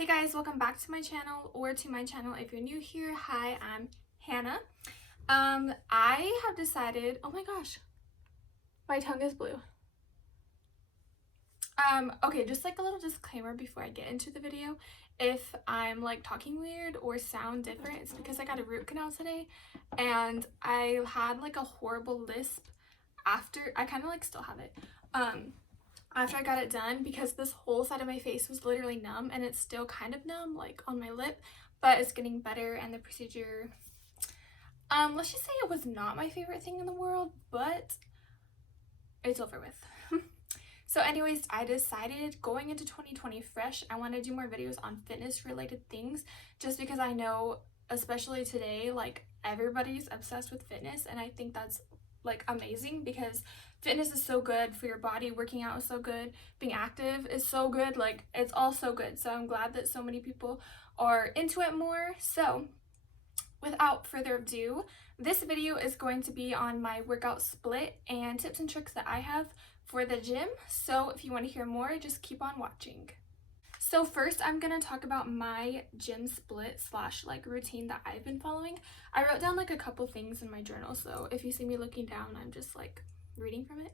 Hey guys, welcome back to my channel, or to my channel if you're new here. Hi, I'm Hannah. I have decided, oh my gosh, my tongue is blue. Okay, just like a little disclaimer before I get into the video. If I'm like talking weird or sound different, it's because I got a root canal today and I had like a horrible lisp after. I kind of like still have it. After I got it done, because this whole side of my face was literally numb, and it's still kind of numb like on my lip, but it's getting better. And the procedure, let's just say it was not my favorite thing in the world, but it's over with. So anyways, I decided going into 2020 fresh, I want to do more videos on fitness related things, just because I know, especially today, like everybody's obsessed with fitness, and I think that's like amazing because fitness is so good for your body. Working out is so good, being active is so good, like it's all so good. So I'm glad that so many people are into it more. So without further ado, this video is going to be on my workout split and tips and tricks that I have for the gym. So if you want to hear more, just keep on watching. So first, I'm going to talk about my gym split slash like routine that I've been following. I wrote down like a couple things in my journal, so if you see me looking down, I'm just like reading from it.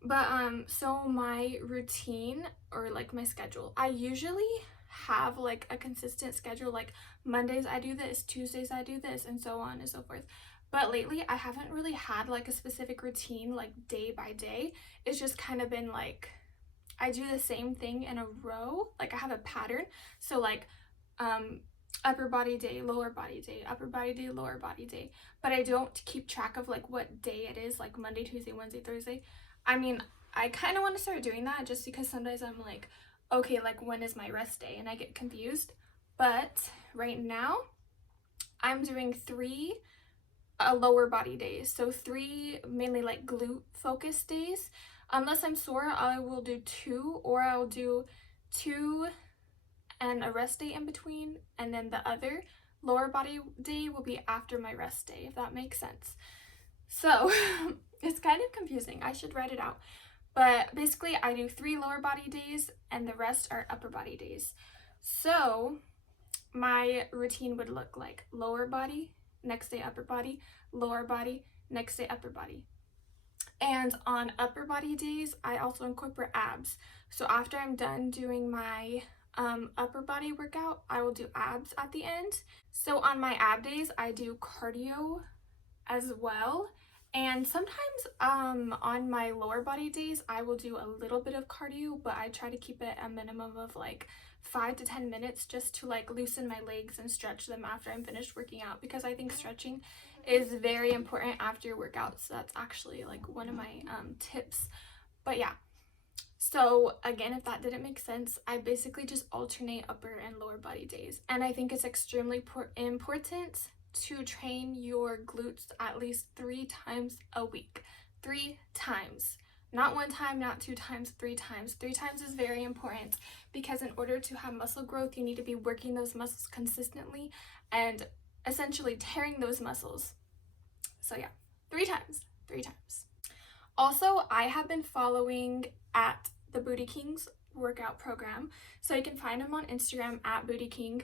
But so my routine, or like my schedule, I usually have like a consistent schedule, like Mondays I do this, Tuesdays I do this, and so on and so forth. But lately I haven't really had like a specific routine like day by day. It's just kind of been like I do the same thing in a row. Like I have a pattern. So like upper body day, lower body day, upper body day, lower body day. But I don't keep track of like what day it is, like Monday, Tuesday, Wednesday, Thursday. I mean, I kind of want to start doing that just because sometimes I'm like, okay, like when is my rest day? And I get confused. But right now I'm doing three lower body days. So three mainly like glute focused days. Unless I'm sore, I will do two, or I'll do two and a rest day in between, and then the other lower body day will be after my rest day, if that makes sense. So it's kind of confusing. I should write it out. But basically I do three lower body days and the rest are upper body days. So my routine would look like lower body, next day upper body, lower body, next day upper body. And on upper body days, I also incorporate abs. So after I'm done doing my upper body workout, I will do abs at the end. So on my ab days, I do cardio as well. And sometimes on my lower body days, I will do a little bit of cardio, but I try to keep it a minimum of like 5 to 10 minutes just to like loosen my legs and stretch them after I'm finished working out, because I think stretching is very important after your workouts. So that's actually like one of my tips. But yeah, so again, if that didn't make sense, I basically just alternate upper and lower body days. And I think it's extremely important to train your glutes at least 3 times a week. 3 times. Not 1 time, not 2 times, 3 times. 3 times is very important because in order to have muscle growth, you need to be working those muscles consistently and essentially tearing those muscles. So yeah, 3 times. 3 times. Also, I have been following at the Booty King's workout program. So you can find him on Instagram at Booty King.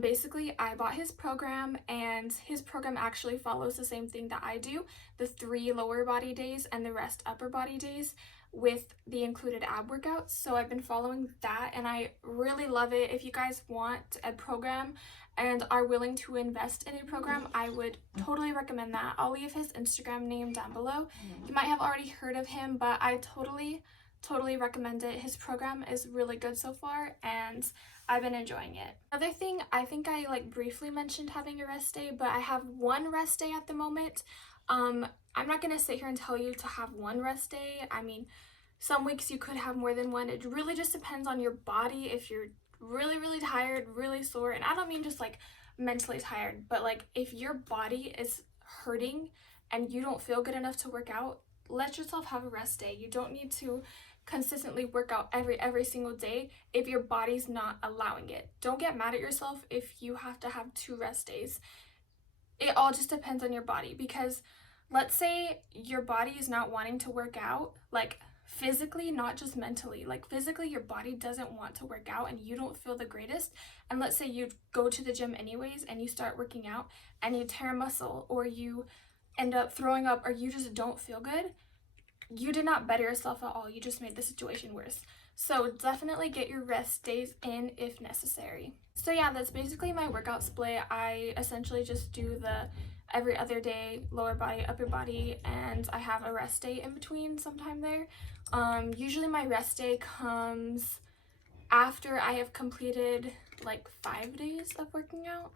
Basically, I bought his program, and his program actually follows the same thing that I do, the 3 lower body days and the rest upper body days with the included ab workouts. So I've been following that and I really love it. If you guys want a program and are willing to invest in a program, I would totally recommend that. I'll leave his Instagram name down below. You might have already heard of him, but I totally recommend it. His program is really good so far and I've been enjoying it. Another thing, I think I like briefly mentioned having a rest day, but I have 1 rest day at the moment. I'm not gonna sit here and tell you to have 1 rest day. I mean, some weeks you could have more than 1. It really just depends on your body. If you're really tired, really sore, and I don't mean just like mentally tired, but like if your body is hurting and you don't feel good enough to work out, let yourself have a rest day. You don't need to consistently work out every single day if your body's not allowing it. Don't get mad at yourself if you have to have 2 rest days. It all just depends on your body, because let's say your body is not wanting to work out, like physically, not just mentally. Like physically, your body doesn't want to work out and you don't feel the greatest. And let's say you go to the gym anyways and you start working out and you tear a muscle, or you end up throwing up, or you just don't feel good, you did not better yourself at all. You just made the situation worse. So definitely get your rest days in if necessary. So yeah, that's basically my workout split. I essentially just do the every other day, lower body, upper body, and I have a rest day in between sometime there. Usually my rest day comes after I have completed like 5 days of working out.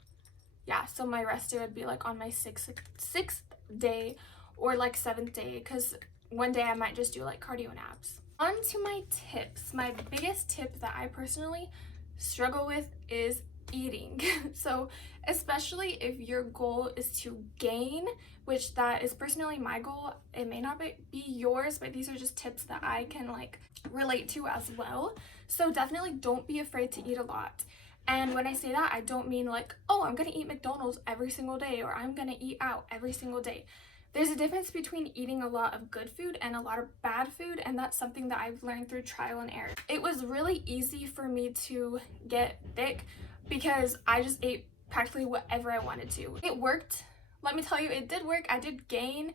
Yeah, so my rest day would be like on my sixth day or like 7th day, because one day I might just do like cardio and abs. On to my tips. My biggest tip that I personally struggle with is eating. So especially if your goal is to gain, which that is personally my goal, it may not be yours, but these are just tips that I can like relate to as well. So definitely don't be afraid to eat a lot. And when I say that, I don't mean like, oh, I'm gonna eat McDonald's every single day, or I'm gonna eat out every single day. There's a difference between eating a lot of good food and a lot of bad food, and that's something that I've learned through trial and error. It was really easy for me to get thick because I just ate practically whatever I wanted to. It worked. Let me tell you, it did work. I did gain,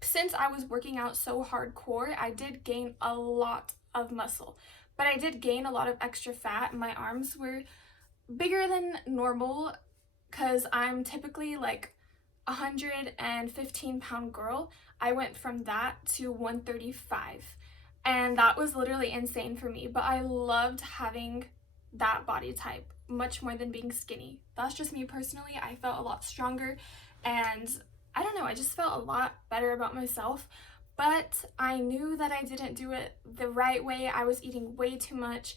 since I was working out so hardcore, I did gain a lot of muscle, but I did gain a lot of extra fat. My arms were bigger than normal because I'm typically like 115-pound girl. I went from that to 135, and that was literally insane for me, but I loved having that body type much more than being skinny. That's just me personally. I felt a lot stronger, and I don't know, I just felt a lot better about myself, but I knew that I didn't do it the right way. I was eating way too much,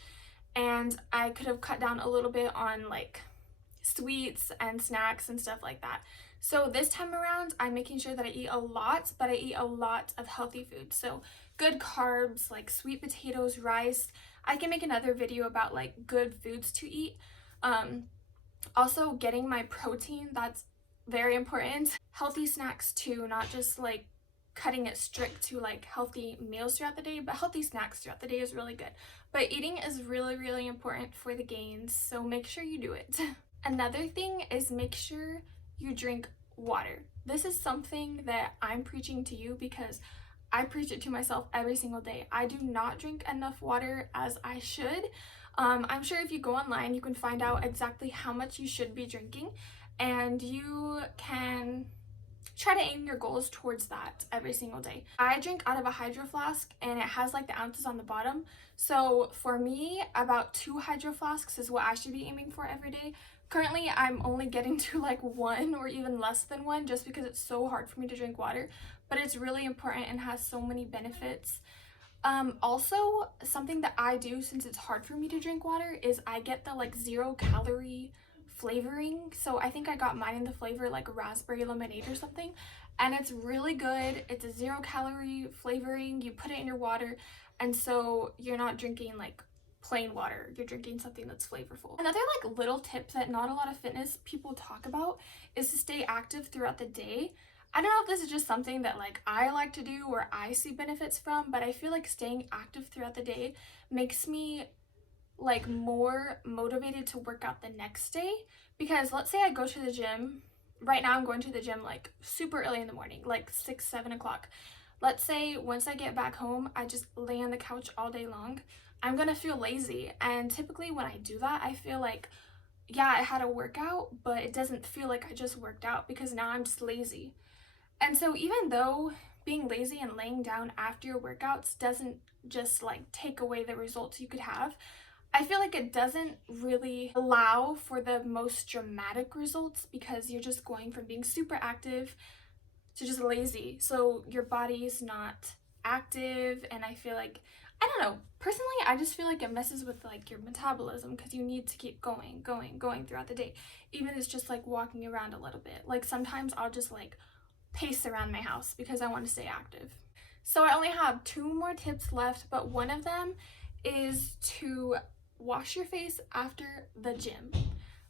and I could have cut down a little bit on like sweets and snacks and stuff like that. So this time around, I'm making sure that I eat a lot, but I eat a lot of healthy food. So good carbs, like sweet potatoes, rice. I can make another video about like good foods to eat. Also getting my protein, that's very important. Healthy snacks too, not just like cutting it strict to like healthy meals throughout the day, but healthy snacks throughout the day is really good. But eating is really, really important for the gains, so make sure you do it. Another thing is make sure you drink water. This is something that I'm preaching to you because I preach it to myself every single day. I do not drink enough water as I should. I'm sure if you go online, you can find out exactly how much you should be drinking, and you can try to aim your goals towards that every single day. I drink out of a hydro flask, and it has like the ounces on the bottom. So for me, about 2 hydro flasks is what I should be aiming for every day. Currently, I'm only getting to like 1 or even less than 1 just because it's so hard for me to drink water, but it's really important and has so many benefits. Also, something that I do since it's hard for me to drink water is I get the like 0-calorie flavoring. So I think I got mine in the flavor like raspberry lemonade or something, and it's really good. It's a 0-calorie flavoring. You put it in your water, and so you're not drinking like plain water, you're drinking something that's flavorful. Another like little tip that not a lot of fitness people talk about is to stay active throughout the day. I don't know if this is just something that like I like to do or I see benefits from, but I feel like staying active throughout the day makes me like more motivated to work out the next day. Because let's say I go to the gym, right now I'm going to the gym like super early in the morning, like 6-7 o'clock. Let's say once I get back home, I just lay on the couch all day long, I'm gonna feel lazy. And typically when I do that, I feel like, yeah, I had a workout, but it doesn't feel like I just worked out because now I'm just lazy. And so even though being lazy and laying down after your workouts doesn't just like take away the results you could have, I feel like it doesn't really allow for the most dramatic results because you're just going from being super active to just lazy. So your body's not active, and I feel like, I don't know, personally I just feel like it messes with like your metabolism because you need to keep going throughout the day, even if it's just like walking around a little bit. Like sometimes I'll just like pace around my house because I want to stay active. So I only have 2 more tips left, but one of them is to wash your face after the gym.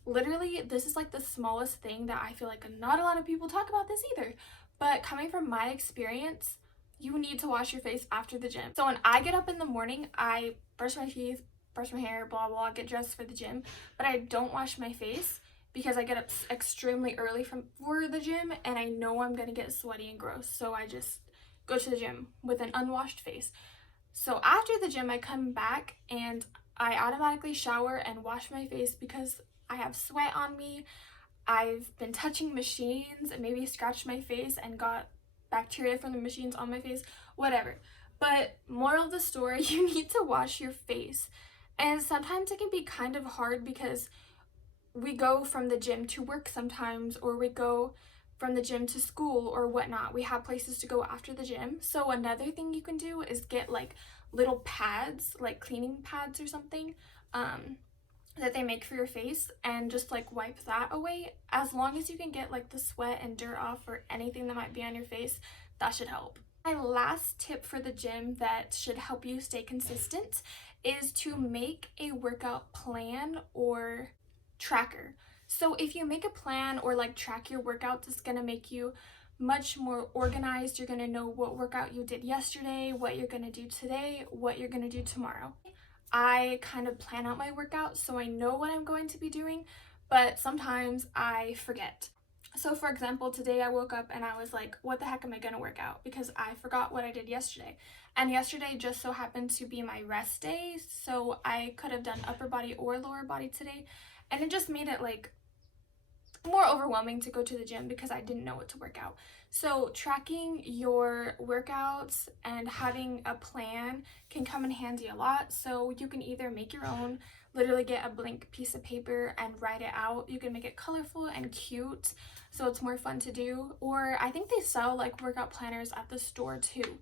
Literally, this is like the smallest thing that I feel like not a lot of people talk about this either, but coming from my experience, you need to wash your face after the gym. So when I get up in the morning, I brush my teeth, brush my hair, blah blah, get dressed for the gym, but I don't wash my face because I get up extremely early for the gym and I know I'm gonna get sweaty and gross. So I just go to the gym with an unwashed face. So after the gym, I come back and I automatically shower and wash my face because I have sweat on me. I've been touching machines and maybe scratched my face and got bacteria from the machines on my face, whatever. But moral of the story, you need to wash your face. And sometimes it can be kind of hard because we go from the gym to work sometimes, or we go from the gym to school or whatnot. We have places to go after the gym. So another thing you can do is get like little pads, like cleaning pads or something, that they make for your face, and just like wipe that away. As long as you can get like the sweat and dirt off or anything that might be on your face, that should help. My last tip for the gym that should help you stay consistent is to make a workout plan or tracker. So if you make a plan or like track your workouts, it's gonna make you much more organized. You're gonna know what workout you did yesterday, what you're gonna do today, what you're gonna do tomorrow. I kind of plan out my workouts so I know what I'm going to be doing, but sometimes I forget. So for example, today I woke up and I was like, what the heck am I going to work out? Because I forgot what I did yesterday. And yesterday just so happened to be my rest day, so I could have done upper body or lower body today. And it just made it like more overwhelming to go to the gym because I didn't know what to work out. So tracking your workouts and having a plan can come in handy a lot. So you can either make your own, literally get a blank piece of paper and write it out. You can make it colorful and cute so it's more fun to do. Or I think they sell like workout planners at the store too.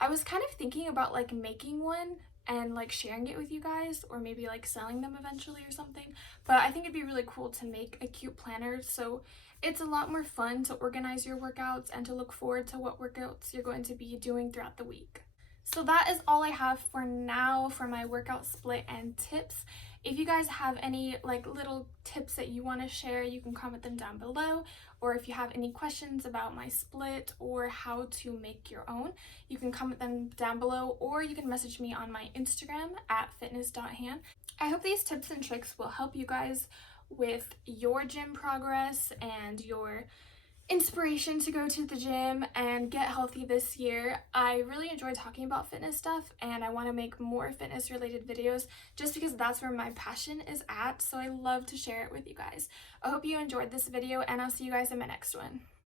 I was kind of thinking about like making one and like sharing it with you guys, or maybe like selling them eventually or something. But I think it'd be really cool to make a cute planner, so it's a lot more fun to organize your workouts and to look forward to what workouts you're going to be doing throughout the week. So that is all I have for now for my workout split and tips. If you guys have any like little tips that you want to share, you can comment them down below. Or if you have any questions about my split or how to make your own, you can comment them down below, or you can message me on my Instagram at fitness.han. I hope these tips and tricks will help you guys with your gym progress and your inspiration to go to the gym and get healthy this year. I really enjoy talking about fitness stuff, and I want to make more fitness related videos just because that's where my passion is at, so I love to share it with you guys. I hope you enjoyed this video, and I'll see you guys in my next one.